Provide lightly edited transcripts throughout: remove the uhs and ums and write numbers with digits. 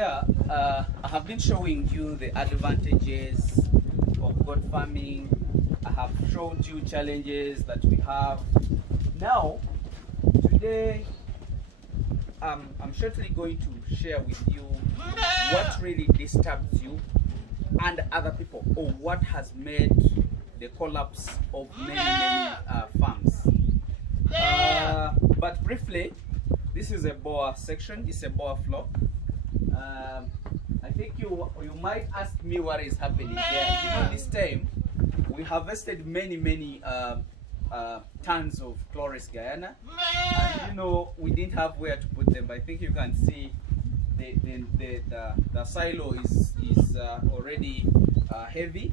I have been showing you the advantages of goat farming. I have showed you challenges that we have. Now, today, I'm shortly going to share with you what really disturbs you and other people, or what has made the collapse of many farms. But briefly, this is a boa section. It's a boa flock. I think you might ask me what is happening there. You know, this time we harvested many tons of Chloris Guyana, and you know we didn't have where to put them. I think you can see the silo is already heavy,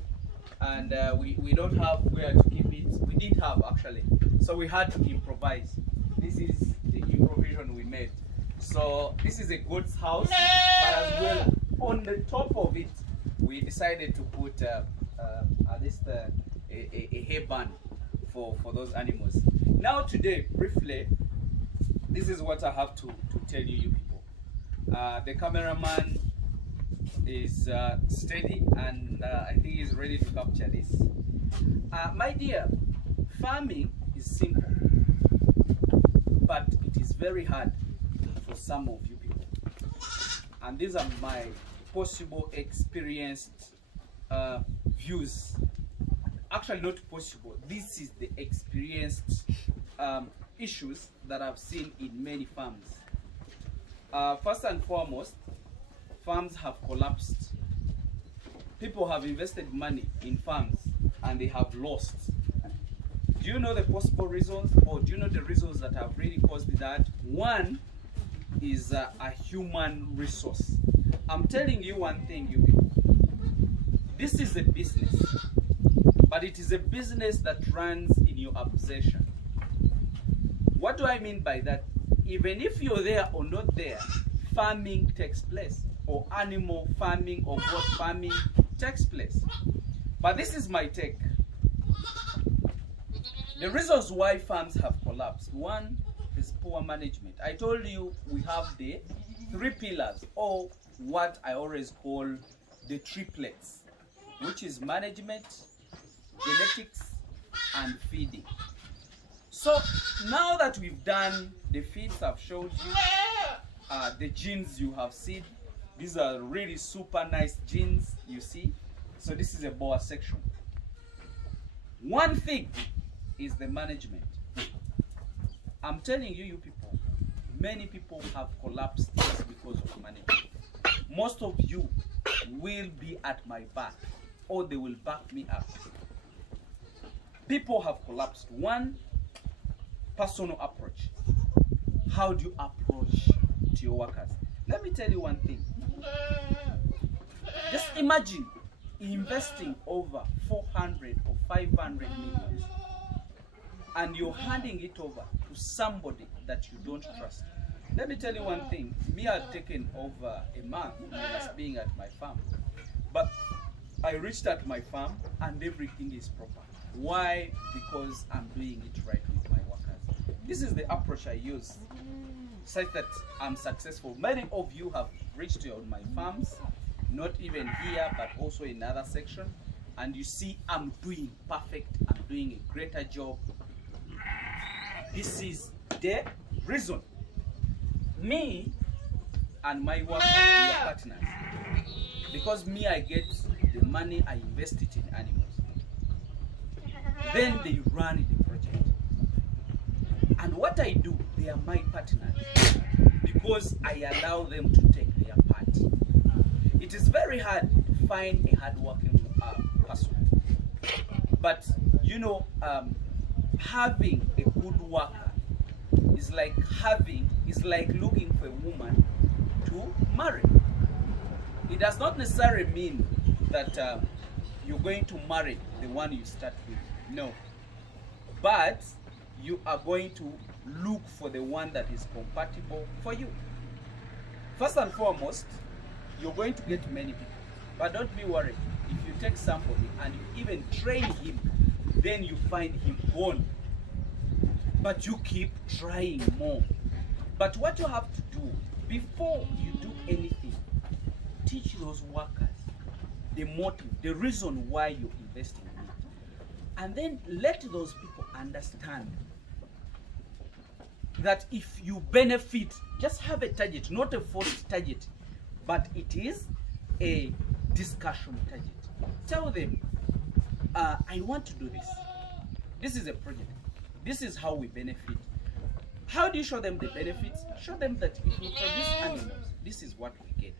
and we don't have where to keep it. We didn't have actually, so we had to improvise. This is the improvisation we made. So this is a goat's house, but as well on the top of it, we decided to put at least a hay barn for those animals. Now today, briefly, this is what I have to tell you people. The cameraman is steady, and I think he's ready to capture this. My dear, farming is simple, but it is very hard for some of you people. And these are my possible experienced views. Actually, not possible. This is the experienced issues that I've seen in many farms. First and foremost, farms have collapsed. People have invested money in farms and they have lost. Do you know the possible reasons, or do you know the reasons that have really caused that? One is a human resource. I'm telling you one thing, you people. This is a business, but it is a business that runs in your obsession. What do I mean by that? Even if you're there or not there, farming takes place, or animal farming or goat farming takes place. But this is my take. The reasons why farms have collapsed. One is poor management. I told you we have the 3 pillars, or what I always call the triplets, which is management, genetics, and feeding. So now that we've done the feeds, I've showed you the genes you have seen. These are really super nice genes, you see. So this is a boa section. One thing is the management. I'm telling you, you people, many people have collapsed just because of management. Most of you will be at my back, or they will back me up. People have collapsed. One, personal approach. How do you approach to your workers? Let me tell you one thing. Just imagine investing over 400 or 500 million, and you're handing it over to somebody that you don't trust. Let me tell you one thing. Me, I've taken over a month just being at my farm, but I reached at my farm and everything is proper. Why? Because I'm doing it right with my workers. This is the approach I use, such that I'm successful. Many of you have reached on my farms, not even here, but also in another section, and you see I'm doing perfect. I'm doing a greater job. This is the reason. Me and my workers, we are partners. Because me, I get the money, I invest it in animals. Then they run the project. And what I do, they are my partners. Because I allow them to take their part. It is very hard to find a hard-working person. But, you know, having a good worker is like looking for a woman to marry. It does not necessarily mean that you're going to marry the one you start with. No. But you are going to look for the one that is compatible for you. First and foremost, you're going to get many people. But don't be worried. If you take somebody and you even train him, then you find him gone. But you keep trying more. But what you have to do before you do anything, teach those workers the motive, the reason why you're investing in it. And then let those people understand that if you benefit, just have a target, not a forced target, but it is a discussion target. Tell them, I want to do this. This is a project. This is how we benefit. How do you show them the benefits? Show them that if we produce animals, this is what we get.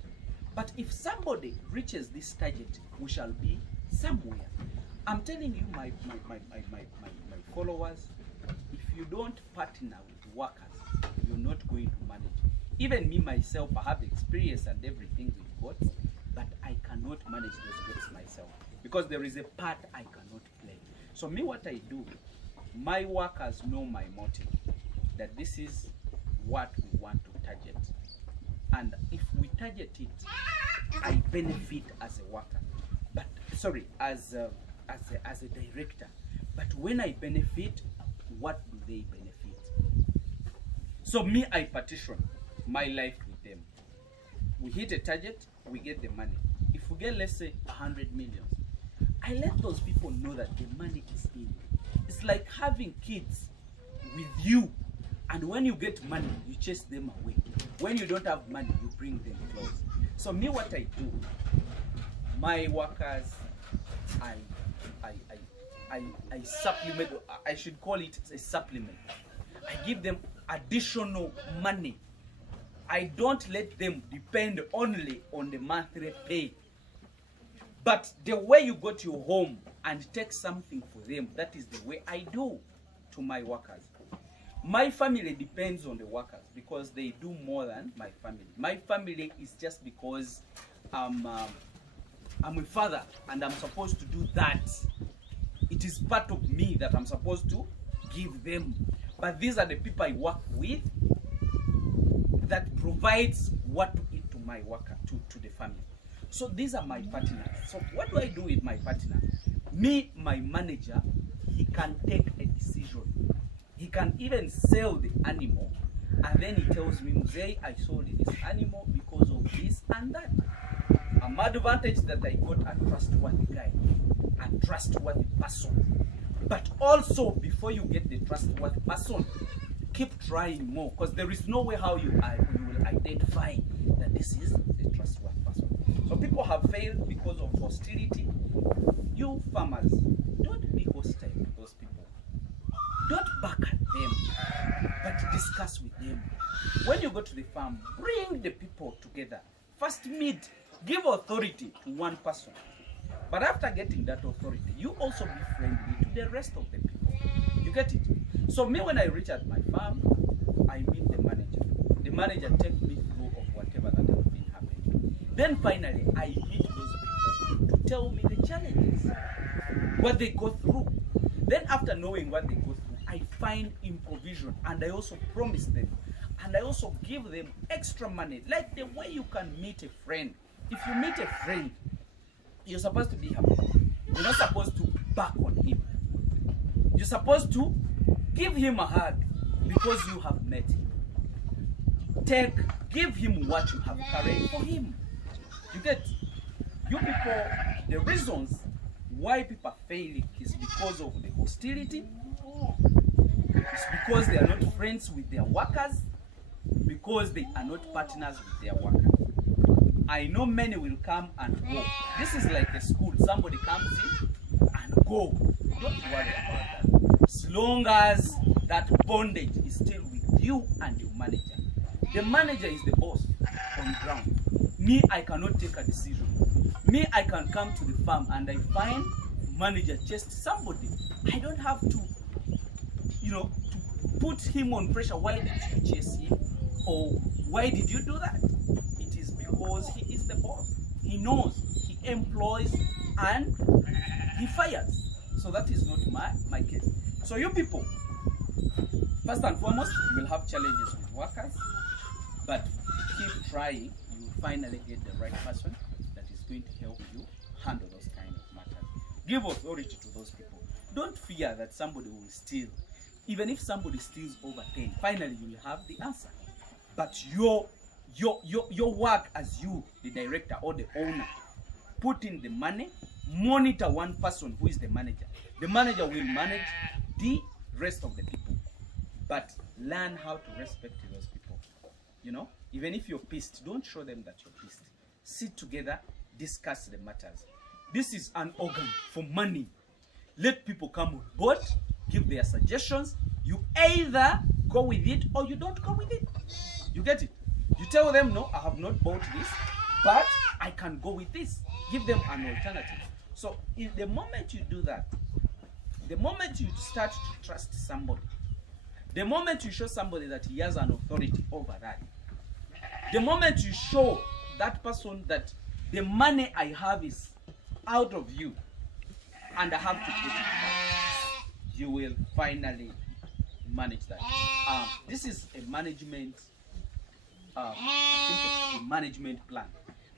But if somebody reaches this target, we shall be somewhere. I'm telling you, my followers, if you don't partner with workers, you're not going to manage. Even me myself, I have experience and everything with goats, but I cannot manage those goats myself because there is a part I cannot play. So me, what I do, my workers know my motive, that this is what we want to target. And if we target it, I benefit as a worker, but sorry, as a director. But when I benefit, what do they benefit? So me, I partition my life with them. We hit a target, we get the money. If we get, let's say, 100 million, I let those people know that the money is in. It's like having kids with you, and when you get money, you chase them away. When you don't have money, you bring them close. So me, what I do, my workers, I supplement, I should call it a supplement. I give them additional money. I don't let them depend only on the monthly pay. But the way you go to your home and take something for them, that is the way I do to my workers. My family depends on the workers because they do more than my family. My family is just because I'm a father and I'm supposed to do that. It is part of me that I'm supposed to give them. But these are the people I work with that provides what to eat to my worker, to the family. So these are my partners. So what do I do with my partner? Me, my manager, he can take a decision. He can even sell the animal, and then he tells me, Mzee, I sold this animal because of this and that. An advantage that I got a trustworthy guy, a trustworthy person. But also, before you get the trustworthy person, keep trying more, because there is no way how you will identify that this is the trustworthy person. So people have failed because of hostility. You farmers, don't be hostile to those people. Don't back at them, but discuss with them. When you go to the farm, bring the people together. First meet, give authority to one person. But after getting that authority, you also be friendly to the rest of the people. You get it? So me, when I reach at my farm, I meet the manager. The manager takes me through of whatever that has been happening. Then finally, I meet those people to tell me the challenges, what they go through. Then after knowing what they go through, I find improvision, and I also promise them, and I also give them extra money, like the way you can meet a friend. If you meet a friend, you're supposed to be happy. You're not supposed to back on him. You're supposed to give him a hug because you have met him. Give him what you have carried for him. You get? You people, the reasons why people are failing is because of the hostility. It's because they are not friends with their workers, because they are not partners with their workers. I know many will come and go. This is like a school. Somebody comes in and go. Don't worry about that. As long as that bondage is still with you and your manager. The manager is the boss on ground. Me, I cannot take a decision. Me, I can come to the farm and I find manager chased somebody. I don't have to, to put him on pressure. Why did you chase him? Or why did you do that? It is because he is the boss. He knows. He employs and he fires. So that is not my case. So you people, first and foremost, you will have challenges with workers, but keep trying. You will finally get the right person that is going to help you handle those kind of matters. Give authority to those people. Don't fear that somebody will steal. Even if somebody steals over 10, finally you will have the answer. But your Your work as you, the director or the owner, put in the money, monitor one person who is the manager. The manager will manage the rest of the people, but learn how to respect those people. You know, even if you're pissed, don't show them that you're pissed. Sit together, discuss the matters. This is an organ for money. Let people come on board, give their suggestions. You either go with it or you don't go with it. You get it? You tell them, no, I have not bought this, but I can go with this. Give them an alternative. So if the moment you do that, the moment you start to trust somebody, the moment you show somebody that he has an authority over that, the moment you show that person that the money I have is out of you and I have to put it back, you will finally manage that. This is a management, I think a management plan.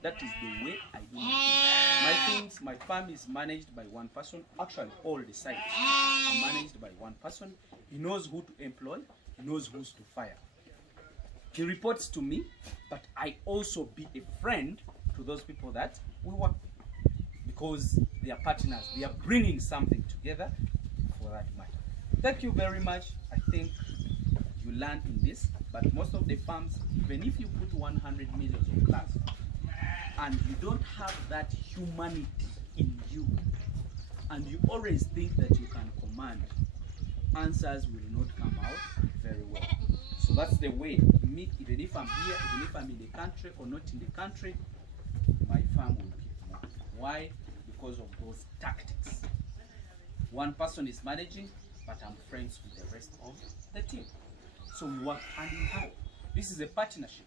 That is the way I do my things. My farm is managed by one person. Actually, all the sites are managed by one person. He knows who to employ. He knows who to fire. He reports to me, but I also be a friend to those people that we work with, because they are partners. They are bringing something together for that matter. Thank you very much. I think you learn in this, but most of the farms, even if you put 100 million or plus, and you don't have that humanity in you, and you always think that you can command, answers will not come out very well. So that's the way me, even if I'm here, even if I'm in the country or not in the country, my farm will keep moving. Why? Because of those tactics. One person is managing, but I'm friends with the rest of the team. So we work hand in hand. This is a partnership.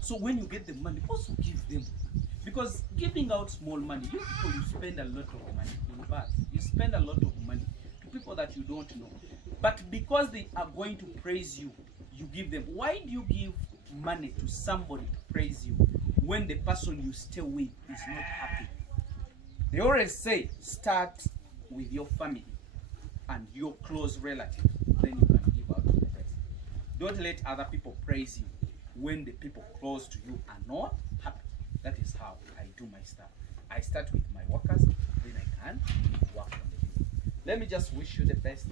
So when you get the money, also give them. Because giving out small money, you people, you spend a lot of money in bars. You spend a lot of money to people that you don't know. But because they are going to praise you, you give them. Why do you give money to somebody to praise you when the person you stay with is not happy? They always say, start with your family and your close relatives. Then you can give out to the rest. Don't let other people praise you when the people close to you are not happy. That is how I do my stuff. I start with my workers, then I can work on the people. Let me just wish you the best.